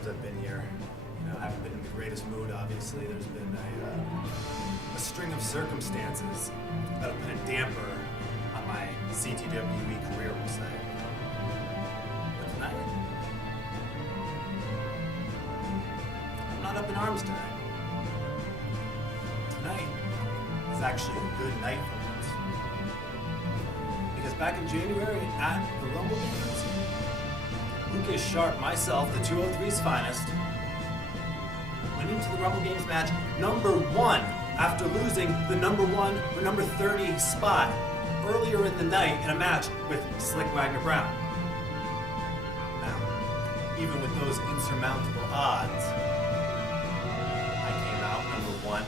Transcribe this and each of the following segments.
times I've been here. You know, I haven't been in the greatest mood, obviously. There's been a string of circumstances that have put a damper on my CTWE career, we'll say. But tonight, I'm not up in arms tonight. Tonight is actually a good night for once. Because back in January at the Rumble Games, Lukas Sharp, myself, the 203's finest, went into the Rumble Games match number 1 after losing the number 1 or number 30 spot earlier in the night in a match with Slyck Wagner Brown. Now, even with those insurmountable odds, I came out number 1.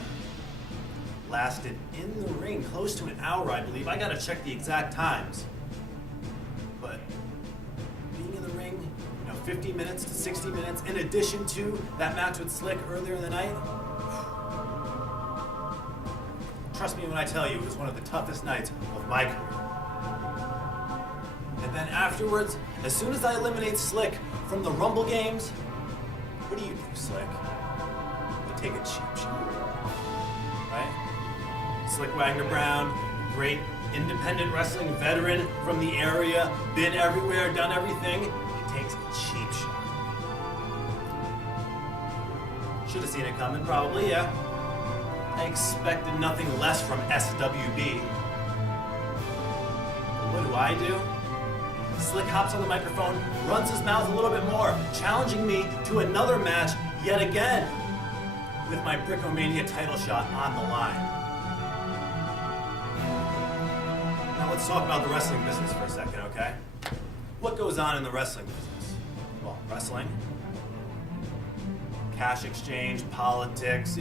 Lasted in the ring close to an hour, I believe. I gotta check the exact times. But being in the ring, 50 minutes to 60 minutes, in addition to that match with Slyck earlier in the night, trust me when I tell you, it was one of the toughest nights of my career. And then afterwards, as soon as I eliminate Slyck from the Rumble Games, what do, Slyck? You take a cheap shot, right? Slyck Wagner Brown, great independent wrestling veteran from the area, been everywhere, done everything. He takes a cheap shot. Should have seen it coming, probably, yeah. I expected nothing less from SWB. But what do? Slyck hops on the microphone, runs his mouth a little bit more, challenging me to another match yet again with my BriccoMania title shot on the line. Now let's talk about the wrestling business for a second, okay? What goes on in the wrestling business? Well, wrestling, cash exchange, politics,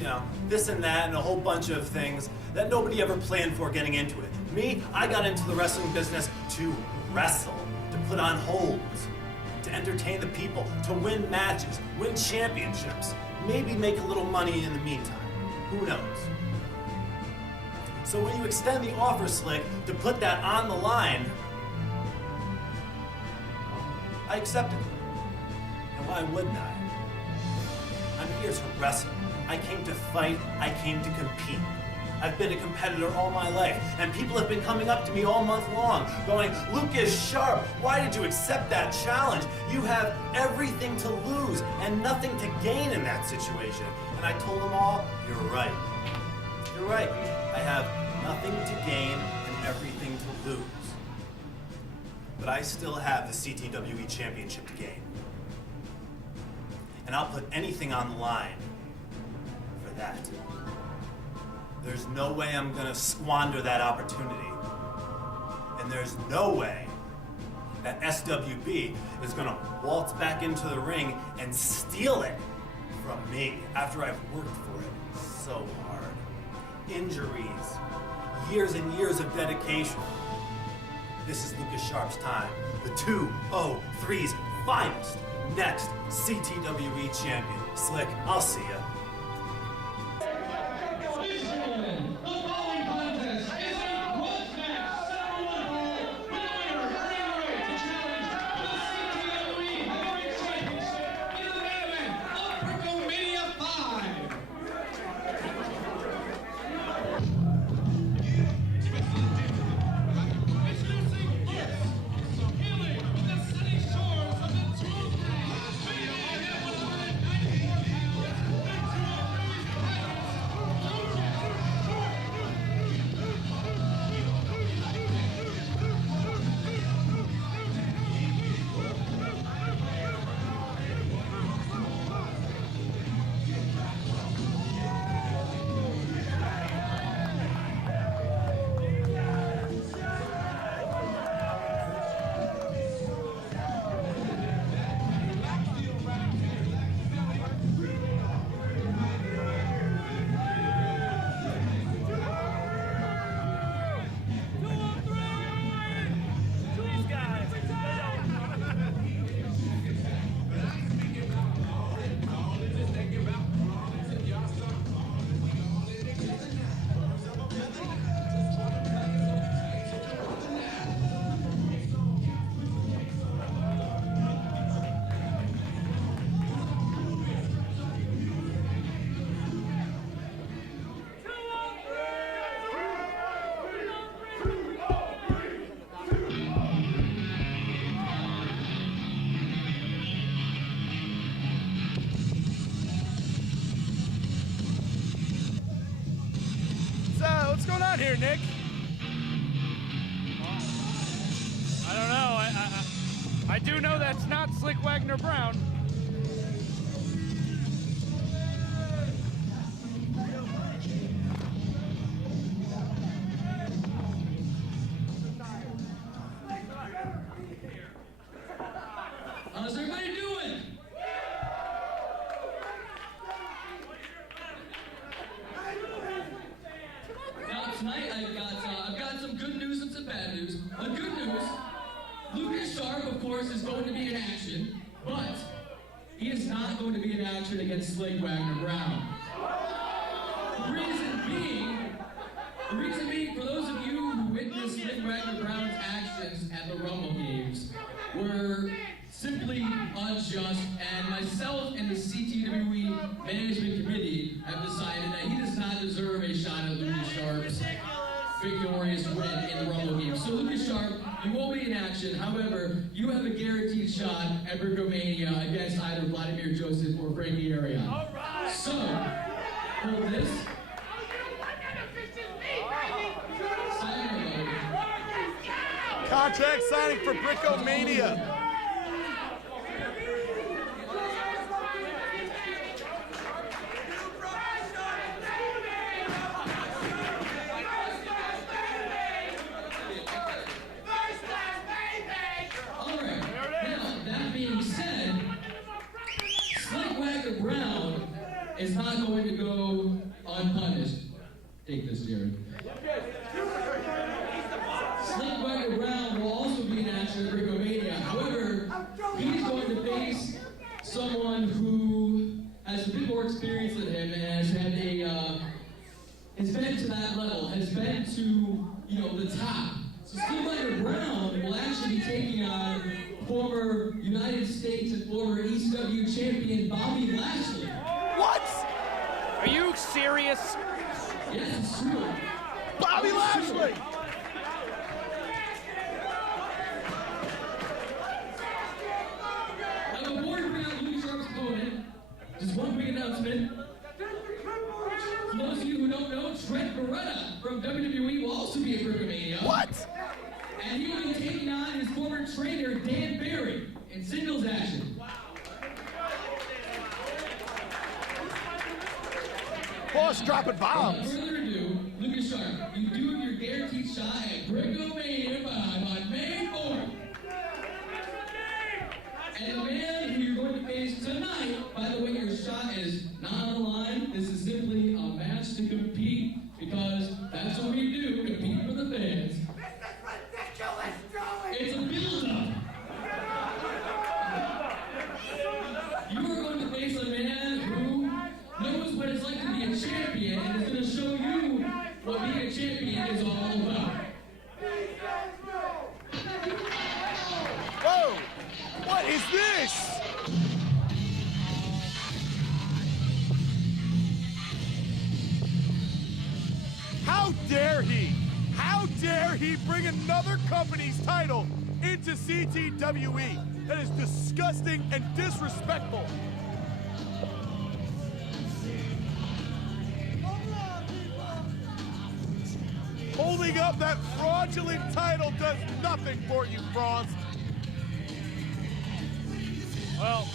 this and that, and a whole bunch of things that nobody ever planned for getting into it. Me, I got into the wrestling business to wrestle, to put on holds, to entertain the people, to win matches, win championships, maybe make a little money in the meantime. Who knows? So when you extend the offer, Slyck, to put that on the line, I accepted it. And why wouldn't I? I'm here to wrestle. I came to fight. I came to compete. I've been a competitor all my life, and people have been coming up to me all month long, going, Lukas Sharp, why did you accept that challenge? You have everything to lose and nothing to gain in that situation. And I told them all, you're right. You're right. I have nothing to gain and everything to lose. But I still have the CTWE Championship to gain. And I'll put anything on the line for that. There's no way I'm gonna squander that opportunity. And there's no way that SWB is gonna waltz back into the ring and steal it from me after I've worked for it so hard. Injuries, years and years of dedication. This is Lukas Sharp's time. The 203's finest, next CTWE champion. Slyck, I'll see ya. going on here, Nick? I don't know. I do know that's not Slyck Wagner Brown. How's everybody doing? Now tonight I've got some good news and some bad news. The good news, Lukas Sharp, of course, is going to be in action, but he is not going to be in action against Slyck Wagner Brown. The reason being, for those of you who witnessed Slyck Wagner Brown's actions at the Rumble Games, were simply unjust, and myself and the CTWE Management Committee have decided that he does not deserve a shot at Lukas Sharp's victorious win in the Rumble Games. So Lukas Sharp, you will be in action. However, you have a guaranteed shot at BriccoMania against either Vladimir Joseph or Frankie Arion. All right. So, hold this. Contract signing for BriccoMania. Is not going to go unpunished. Take this, Jared. Slyck Wagner Brown will also be in action at BriccoMania. However, he's going to face someone who has a bit more experience than him and has had has been to that level, has been to, the top. So Slyck Wagner Brown will actually be taking on former United States and former ECW champion Bobby Lashley. What? Are you serious? Yes, it's true. Bobby Lashley! Now, before we bring out Lukas Sharp's opponent, just one quick announcement. For those of you who don't know, Trent Beretta from WWE will also be at BriccoMania. What? And he will be taking on his former trainer, Dan Barry, in singles action. Boss dropping bombs. Without further ado, Lukas Sharp, you do have your guaranteed shot at BriccoMania on May 4th. And the man who you're going to face tonight, by the way, your shot is not on the line. This is simply a match to compete, because that's what we do, compete for the fans. It's a build-up. You are going to face a man who knows what it's like to be a champion and is going to show you what being a champion is all about. Whoa! What is this? How dare he? How dare he bring another company's title into CTWE? That is disgusting and disrespectful. Holding up that fraudulent title does nothing for you, Frost. Well,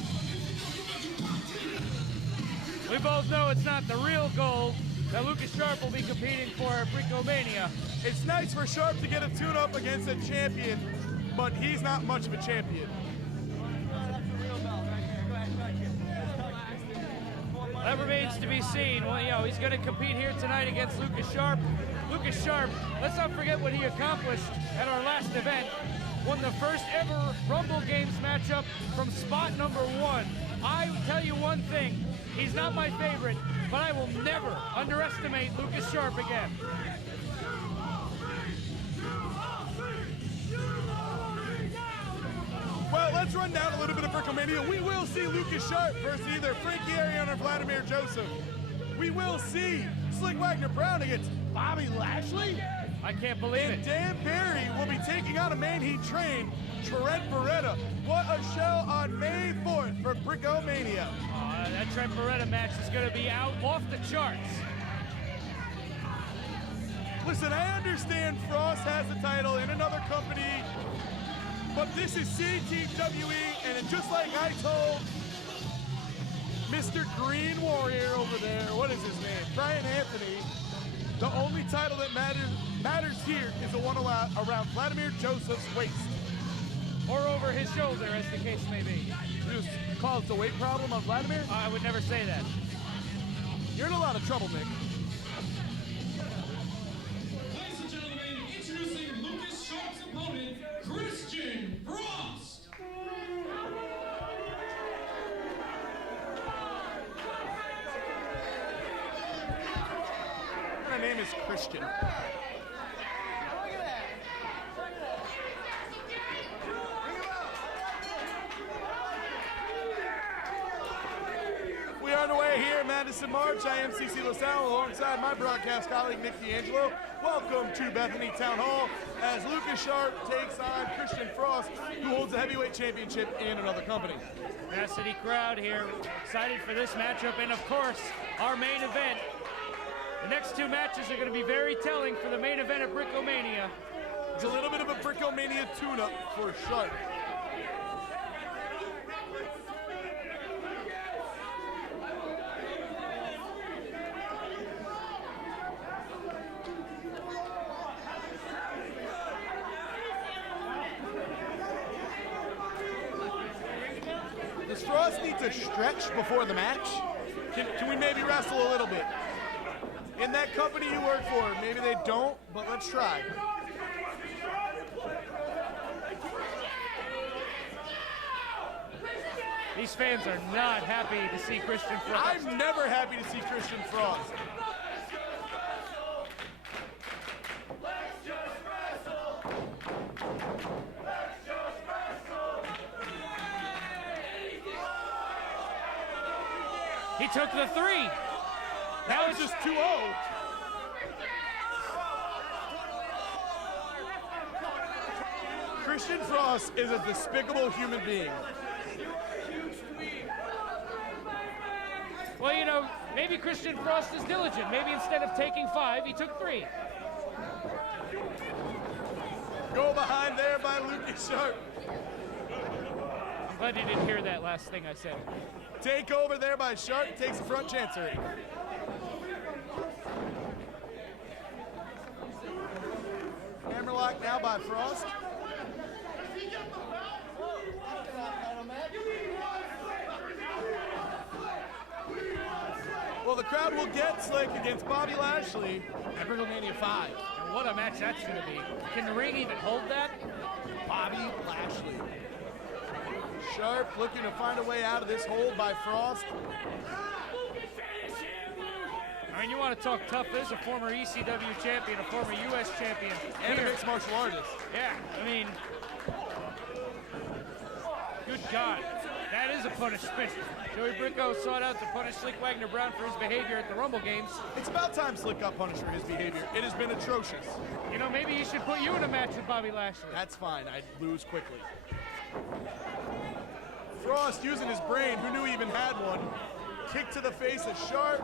we both know it's not the real gold that Lukas Sharp will be competing for at BriccoMania. It's nice for Sharp to get a tune-up against a champion, but he's not much of a champion. That remains to be seen. Well, he's going to compete here tonight against Lukas Sharp. Lukas Sharp, let's not forget what he accomplished at our last event. Won the first ever Rumble Games matchup from spot number 1. I will tell you one thing, he's not my favorite, but I will never underestimate Lukas Sharp again. Well, let's run down a little bit of BriccoMania. We will see Lukas Sharp versus either Frankie Arion or Vladimir Joseph. We will see Slyck Wagner Brown against Bobby Lashley. I can't believe it. Dan Barry will be taking on a man he trained, Trent Beretta. What a show on May 4th for BriccoMania. That Trent Beretta match is going to be out off the charts. Listen, I understand Frost has the title in another company, but this is CTWE, and just like I told Mr. Green Warrior over there, what is his name? Brian Anthony, the only title that matters here is the one around Vladimir Joseph's waist. Or over his shoulder, as the case may be. You just call it the weight problem on Vladimir? I would never say that. You're in a lot of trouble, Nick. Ladies and gentlemen, introducing Lucas Sharp's opponent, Kristian Frost. My name is Kristian. We are underway here in Madison March. I am CC LaSalle alongside my broadcast colleague Nick D'Angelo. Welcome to Bethany Town Hall as Lucas Sharp takes on Kristian Frost, who holds the heavyweight championship in another company. Cassidy crowd here, excited for this matchup, and of course, our main event. The next two matches are going to be very telling for the main event at BriccoMania. It's a little bit of a BriccoMania tune-up for Sharp. Does Frost need to stretch before the match? Can we maybe wrestle a little bit? In that company you work for, maybe they don't, but let's try. These fans are not happy to see Kristian Frost. I'm never happy to see Kristian Frost. He took the three. Now it's just 2-0. Kristian Frost is a despicable human being. Well, you know, maybe Kristian Frost is diligent. Maybe instead of taking 5, he took 3. Go behind there by Lucas Sharp. I'm glad you didn't hear that last thing I said. Take over there by Sharp, takes the front chancery. Hammerlock now by Frost. Well, the crowd will get Slyck against Bobby Lashley at BriccoMania 5. And what a match that's going to be. Can the ring even hold that? Bobby Lashley. Sharp looking to find a way out of this hold by Frost. I mean, you want to talk tough. There's a former ECW champion, a former U.S. champion. And a here. mixed martial artist. Yeah, I mean, good God. That is a punishment. Joey Bricco sought out to punish Slyck Wagner Brown for his behavior at the Rumble Games. It's about time Slyck got punished for his behavior. It has been atrocious. You know, maybe he should put you in a match with Bobby Lashley. That's fine. I'd lose quickly. Frost using his brain, who knew he even had one. Kick to the face of Sharp.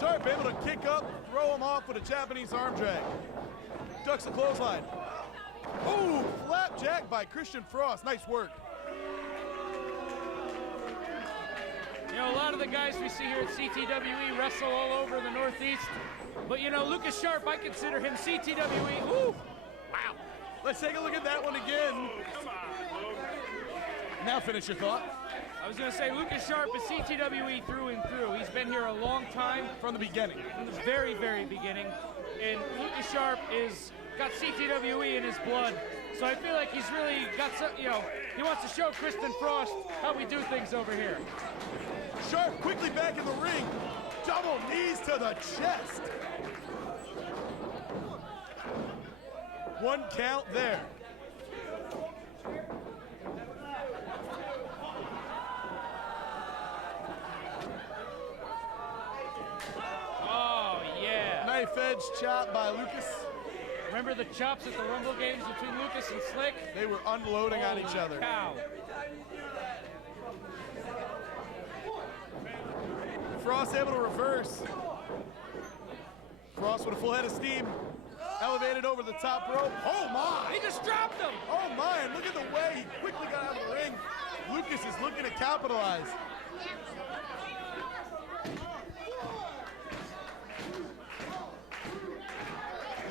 Sharp able to kick up, throw him off with a Japanese arm drag. Ducks the clothesline. Ooh, flapjack by Kristian Frost. Nice work. You know, a lot of the guys we see here at CTWE wrestle all over the Northeast. But, you know, Lucas Sharp, I consider him CTWE. Ooh, wow. Let's take a look at that one again. Now finish your thought. I was going to say, Lucas Sharp is CTWE through and through. He's been here a long time. From the beginning. From the very, very beginning. And Lucas Sharp is got CTWE in his blood. So I feel like he's really got some, you know, he wants to show Kristian Frost how we do things over here. Sharp quickly back in the ring. Double knees to the chest. One count there. Oh, yeah. Knife edge chop by Lucas. Remember the chops at the Rumble Games between Lucas and Slyck? They were unloading on each other. Cow. Frost able to reverse. Frost with a full head of steam. Elevated over the top rope. Oh my! He just dropped him! Oh my, and look at the way he quickly got out of the ring. Lukas is looking to capitalize.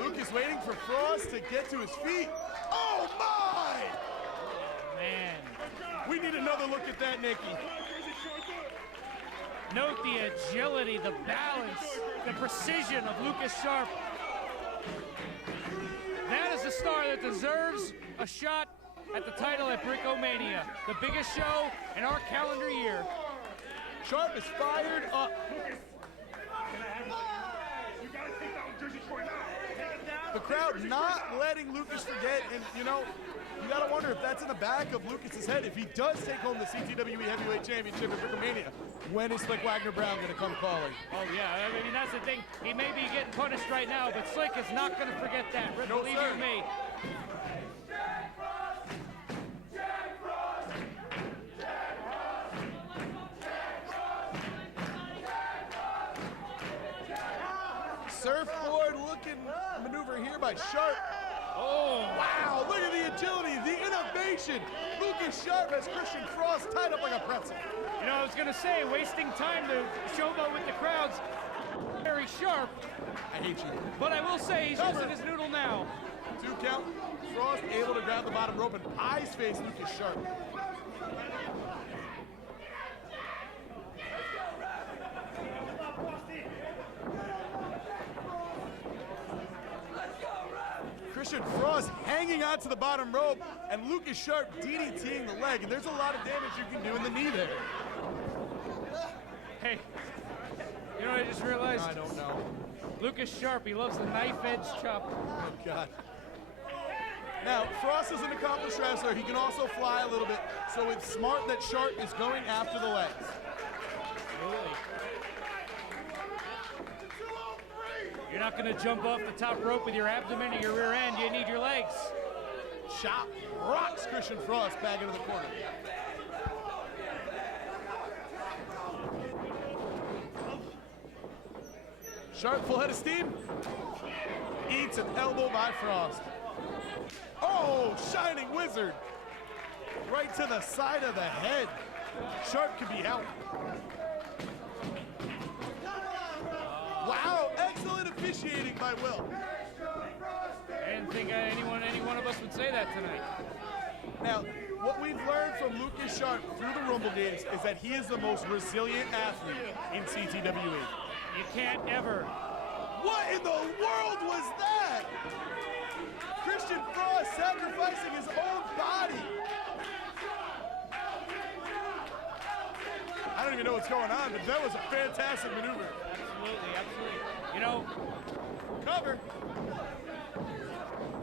Lukas waiting for Frost to get to his feet. Oh my! Man. We need another look at that, Nikki. Note the agility, the balance, the precision of Lukas Sharp. That is a star that deserves a shot at the title at BriccoMania, the biggest show in our calendar year. Sharp is fired up. The crowd not letting Lukas forget, and you know, you gotta wonder if that's in the back of Lukas's head. If he does take home the CTWE Heavyweight Championship at BriccoMania, when is Slyck Wagner Brown gonna come calling? Oh yeah, I mean that's the thing. He may be getting punished right now, but Slyck is not gonna forget that. No, believe sir. you me. Surfboard looking maneuver here by Sharp. Oh, Wow, look at the agility, the innovation. Lukas Sharp has Kristian Frost tied up like a pretzel. you know, I was gonna say, wasting time to showboat with the crowds. Very sharp, I hate you. but I will say he's Cover. using his noodle now. 2 count. Frost able to grab the bottom rope and eyes face Lukas Sharp. Kristian Frost hanging onto the bottom rope and Lukas Sharp DDTing the leg, and there's a lot of damage you can do in the knee there. Hey, you know what I just realized? I don't know. Lukas Sharp, he loves the knife edge chop. Oh, God. Now, Frost is an accomplished wrestler. He can also fly a little bit, so it's smart that Sharp is going after the legs. Absolutely. You're not gonna jump off the top rope with your abdomen or your rear end. You need your legs. Chop rocks Kristian Frost back into the corner. Sharp, full head of steam. Eats an elbow by Frost. Oh, Shining Wizard. Right to the side of the head. Sharp could be out. Wow, excellent officiating by Will. I didn't think any one of us would say that tonight. Now, what we've learned from Lukas Sharp through the Rumble Games is that he is the most resilient athlete in CTWE. You can't ever. What in the world was that? Kristian Frost sacrificing his own body. I don't even know what's going on, but that was a fantastic maneuver. Absolutely, absolutely. You know, Cover.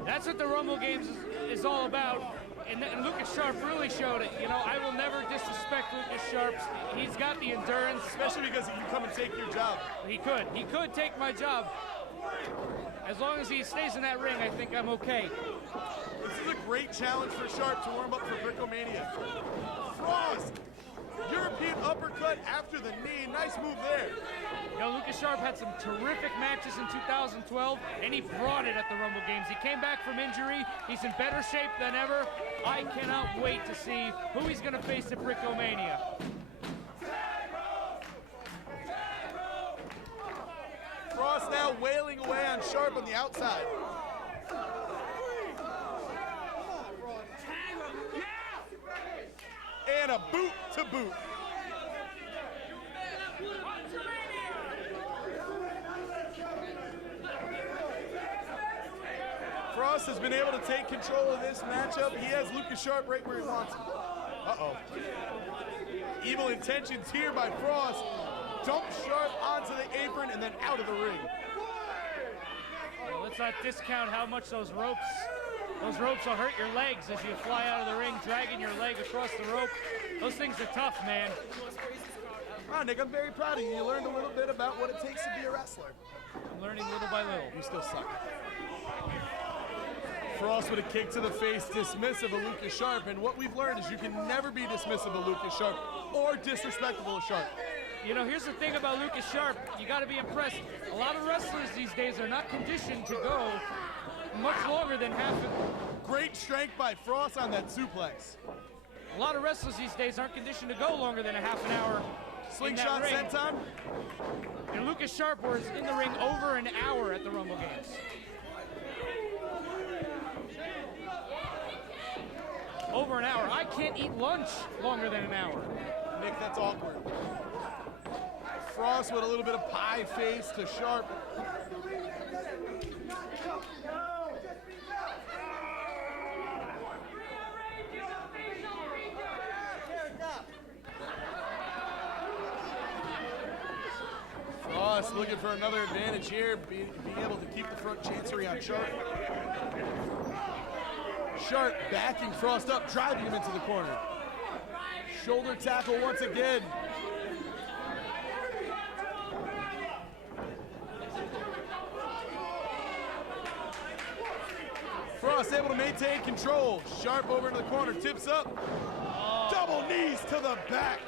that's what the Rumble Games is all about. And Lukas Sharp really showed it. You know, I will never disrespect Lukas Sharp. He's got the endurance. Especially because he can come and take your job. He could take my job. As long as he stays in that ring, I think I'm okay. This is a great challenge for Sharp to warm up for BriccoMania. Frost, European uppercut after the knee. Nice move there. You know, Lukas Sharp had some terrific matches in 2012, and he brought it at the Rumble Games. He came back from injury. He's in better shape than ever. I cannot wait to see who he's going to face at BriccoMania. Frost now wailing away on Sharp on the outside. And a boot to boot. Frost has been able to take control of this matchup. He has Lukas Sharp right where he wants him. Uh-oh. Evil intentions here by Frost. Dumps Sharp onto the apron and then out of the ring. Well, let's not discount how much those ropes will hurt your legs as you fly out of the ring, dragging your leg across the rope. Those things are tough, man. Wow, Nick, I'm very proud of you. You learned a little bit about what it takes to be a wrestler. I'm learning little by little. You still suck. Frost with a kick to the face, dismissive of Lukas Sharp, and what we've learned is you can never be dismissive of Lukas Sharp or disrespectful of Sharp. You know, here's the thing about Lukas Sharp. You got to be impressed. A lot of wrestlers these days are not conditioned to go much longer than half an hour. Great strength by Frost on that suplex. A lot of wrestlers these days aren't conditioned to go longer than a half an hour. Slingshot senton. And Lukas Sharp was in the ring over an hour at the Rumble Games. Over an hour. I can't eat lunch longer than an hour. Nick, that's awkward. Frost with a little bit of pie face to Sharp. Frost looking for another advantage here, being able to keep the front chancery on Sharp. Sharp backing Frost up, driving him into the corner. Shoulder tackle once again. Frost able to maintain control. Sharp over into the corner, tips up. Double knees to the back.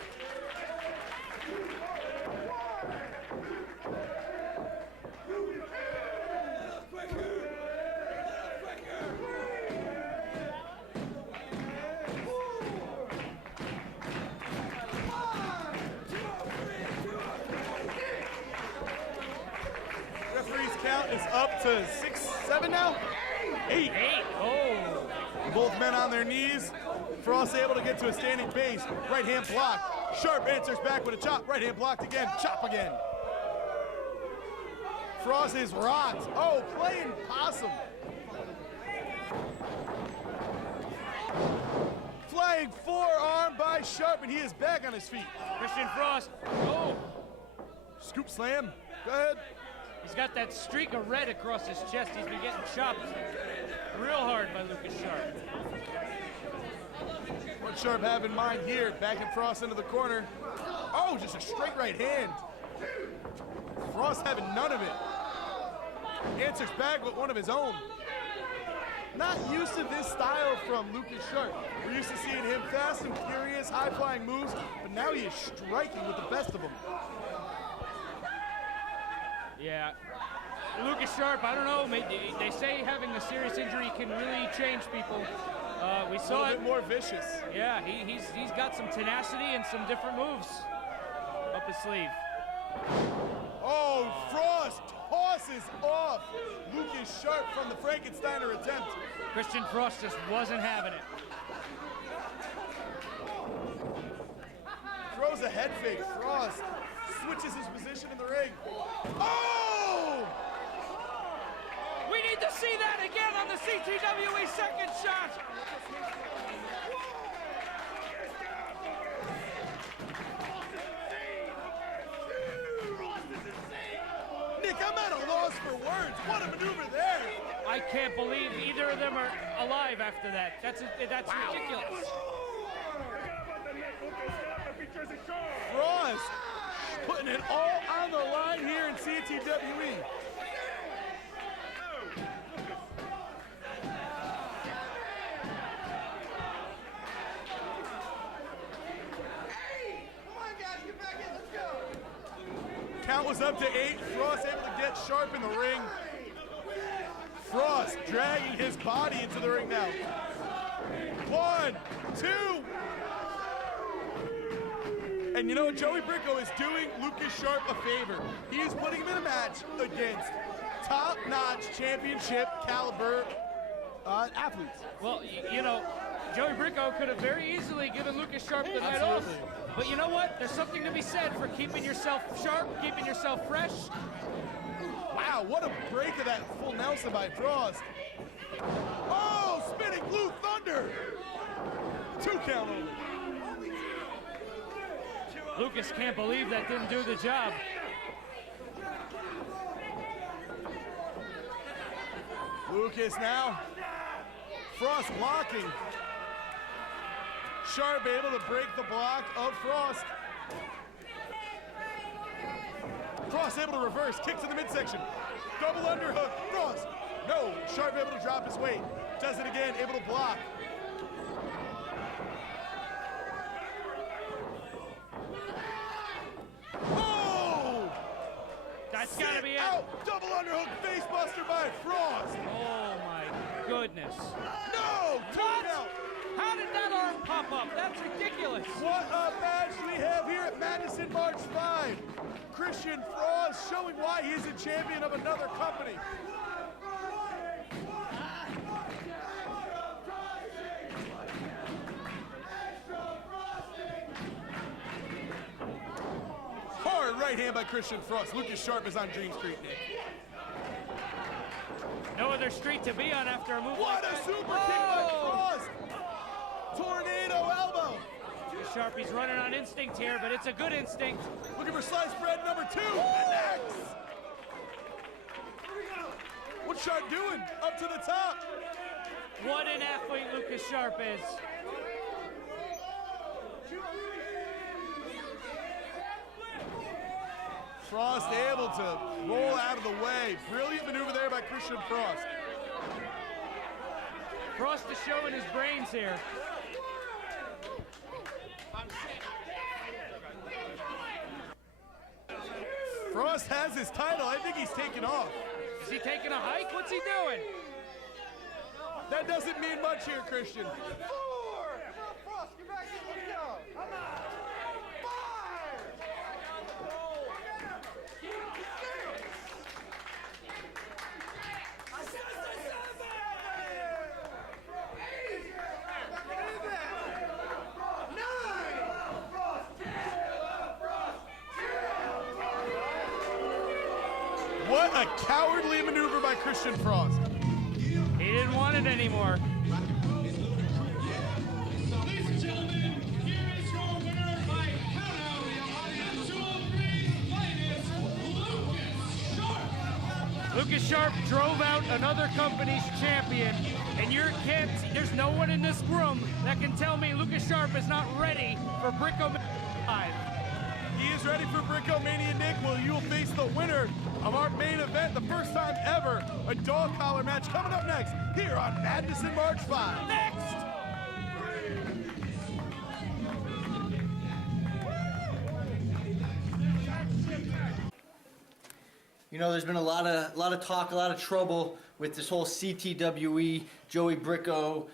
Referee's count is up to 6-7 now. 8. Oh. Both men on their knees. Frost able to get to a standing base. Right hand block. Sharp answers back with a chop. Right hand blocked again. Chop again. Frost is rocked. Oh, playing possum. Flying forearm by Sharp, and he is back on his feet. Kristian Frost. Oh. Scoop slam. Go ahead. He's got that streak of red across his chest. He's been getting chopped real hard by Lukas Sharp. What Sharp have in mind here? Backing Frost into the corner. Oh, just a straight right hand. Frost having none of it. Answers back with one of his own. Not used to this style from Lukas Sharp. We're used to seeing him fast and furious, high-flying moves, but now he is striking with the best of them. Yeah. Lukas Sharp, I don't know, they say having a serious injury can really change people. We saw a little bit more vicious. Yeah, he's got some tenacity and some different moves up his sleeve. Oh, Frost tosses off Lukas Sharp from the Frankensteiner attempt. Kristian Frost just wasn't having it. Throws a head fake. Frost switches his position in the ring. Oh! We need to see that again on the CTWE second shot. Nick, I'm at a loss for words. What a maneuver there. I can't believe either of them are alive after that. That's ridiculous. Frost putting it all on the line here in CTWE. Count was up to 8. Frost able to get Sharp in the ring. Frost dragging his body into the ring now. 1, 2. And you know, Joey Bricco is doing Lukas Sharp a favor. He is putting him in a match against top-notch championship caliber athletes. Well, you know, Joey Bricco could have very easily given Lukas Sharp the night off. But you know what? There's something to be said for keeping yourself sharp, keeping yourself fresh. Wow, what a break of that full Nelson by Frost. Oh, spinning blue thunder. 2 count only. Lukas can't believe that didn't do the job. Lukas now. Frost blocking. Sharp able to break the block of Frost. Frost able to reverse, kick to the midsection. Double underhook, Frost. No, Sharp able to drop his weight. Does it again, able to block. That's gotta be it. Out. Double underhook facebuster by Frost. Oh my goodness. No! Two What? count. How did that arm pop up? That's ridiculous. What a match we have here at Madison March 5. Kristian Frost showing why he is a champion of another company. Hard right hand by Kristian Frost. Lukas Sharp is on Dream Street, Nick. No other street to be on after a move What like a that. super kick by Frost! Tornado elbow! Sharpie's running on instinct here, but it's a good instinct. Looking for sliced bread number 2. Next! What's Sharp doing? Up to the top. What an athlete Lukas Sharp is. Frost able to roll out of the way. Brilliant maneuver there by Kristian Frost. Frost is showing his brains here. Frost has his title. I think he's taking off. Is he taking a hike? What's he doing? That doesn't mean much here, Kristian. Frost, get back in, let's go. Come on. 5. What a cowardly maneuver by Kristian Frost. He didn't want it anymore. Ladies and gentlemen, here is your winner by countout, the 203's finest, Lukas Sharp. Lukas Sharp drove out another company's champion, and there's no one in this room that can tell me Lukas Sharp is not ready for BriccoMania 5. He is ready for BriccoMania, Nick. Well, you will face the winner of our main event, the first time ever, a dog collar match coming up next here on Madison March 5. Next! You know, there's been a lot of talk, a lot of trouble with this whole CTWE, Joey Bricco's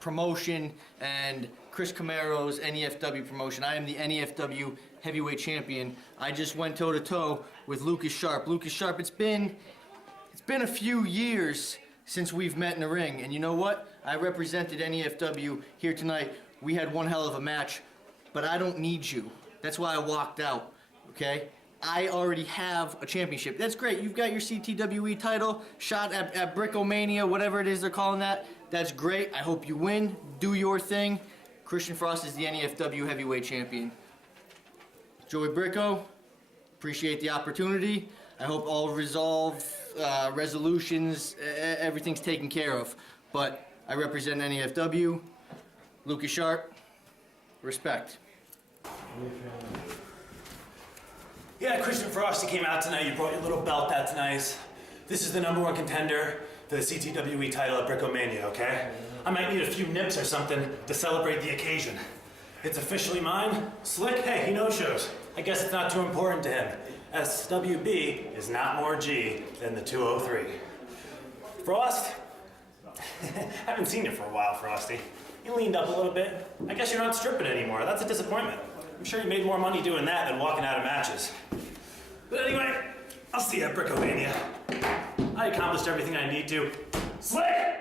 promotion and Chris Camaro's NEFW promotion. I am the NEFW heavyweight champion. I just went toe-to-toe with Lukas Sharp. Lukas Sharp, it's been a few years since we've met in the ring, and you know what? I represented NEFW here tonight. We had one hell of a match, but I don't need you. That's why I walked out, okay? I already have a championship. That's great. You've got your CTWE title, shot at BriccoMania, whatever it is they're calling that. That's great. I hope you win. Do your thing. Kristian Frost is the NEFW heavyweight champion. Joey Bricco, appreciate the opportunity. I hope all resolutions, everything's taken care of. But I represent NEFW. Lukas Sharp, respect. Yeah, Kristian Frost, you came out tonight, you brought your little belt, that's nice. This is the #1 contender for the CTWE title at BriccoMania, okay? I might need a few nips or something to celebrate the occasion. It's officially mine. Slyck, hey, he no-shows. I guess it's not too important to him. SWB is not more G than the 203. Frost? Haven't seen you for a while, Frosty. You leaned up a little bit. I guess you're not stripping anymore. That's a disappointment. I'm sure you made more money doing that than walking out of matches. But anyway, I'll see you at BriccoMania. I accomplished everything I need to. Slyck!